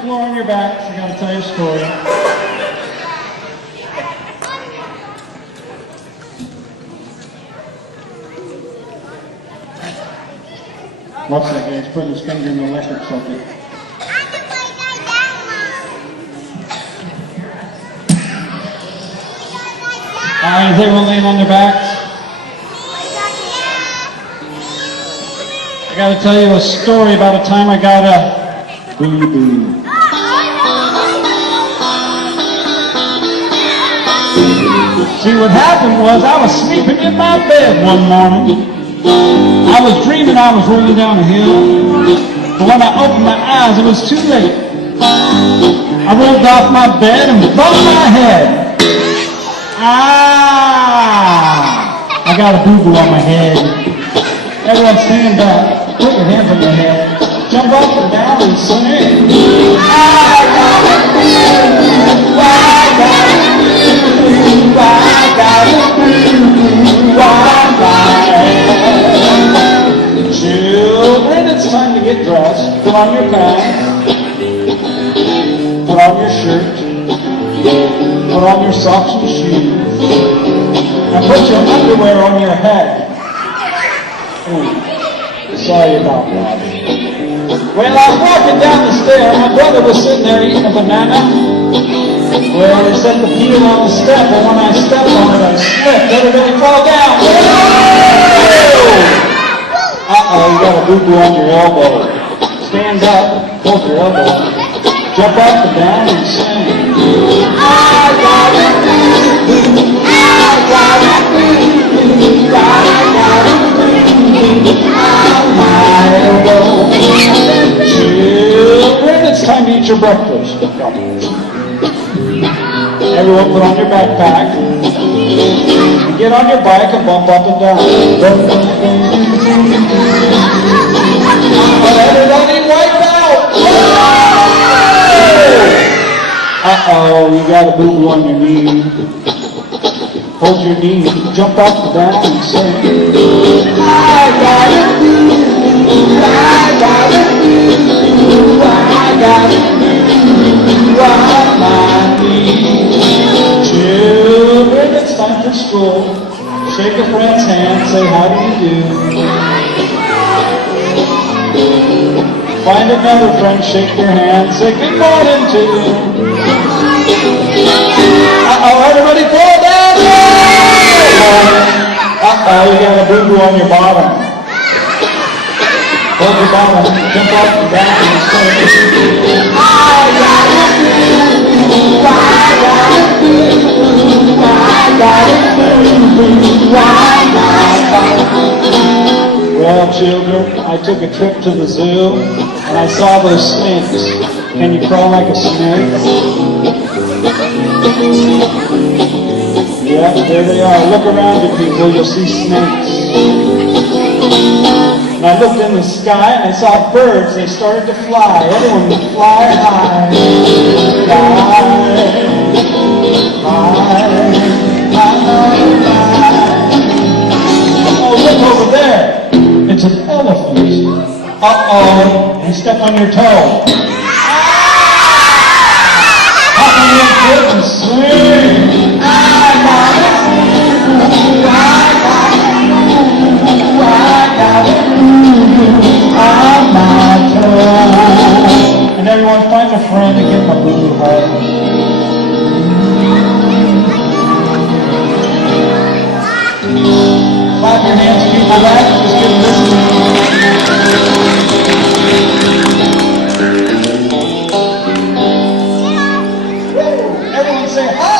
the floor on your backs. I gotta tell you a story. Watch that guy, he's putting his finger in the electric socket. Is everyone laying on their backs? I gotta tell you a story about a time I got a boo-boo. See, what happened was I was sleeping in my bed one morning. I was dreaming I was rolling down a hill, but when I opened my eyes, it was too late. I rolled off my bed and bumped my head. I got a boo-boo on my head. Everyone stand up. Put your hands on your head. Jump up and down and sing. I got a boo-boo. I got a boo-boo. I got a boo-boo on my head. Children, it's time to get dressed. Put on your pants. Put on your shirt. Put on your socks and shoes. And put your underwear on your head. Sorry about that. Well, I was walking down the stair. My brother was sitting there eating a banana. Well, they set the peel on the step, and when I stepped on it, I slipped. Everybody fall down. Uh-oh, you got a boo-boo on your elbow. Stand up, hold your elbow. Jump up and down and sing. I got a boo-boo. I got a boo-boo. I got a boo-boo on my elbow. Children, it's time to eat your breakfast. Everyone put on your backpack. And get on your bike and bump up and down. Everybody wipe out. Uh-oh, you got a boo-boo on your knee. Hold your knee, jump up and down and sing. I got a boo-boo, I got a boo-boo, I got a boo-boo on my knee. Children, it's time for school. Shake a friend's hand, say how do you do. Find another friend, shake their hand, say good morning to you. Uh-oh, everybody fall down! Uh-oh, you got a boo-boo on your bottom. Hold your bottom, jump up and down and say, I got a boo-boo, I got a boo-boo, I got a boo-boo, I got a boo-boo. Well, children, I took a trip to the zoo, and I saw those snakes. Can you crawl like a snake? Yeah, there they are. Look around you, people. You'll see snakes. And I looked in the sky, and I saw birds. They started to fly. Everyone would fly high. Fly high. Oh, look over there. It's an elephant. Uh-oh. You step on your toe. Hop on your foot and swing. I got a boo-boo, I got a boo-boo, I got a boo-boo on my toe. And everyone find a friend to give them a boo-boo hug. Clap your hands, people. That just give this. Everyone say hi.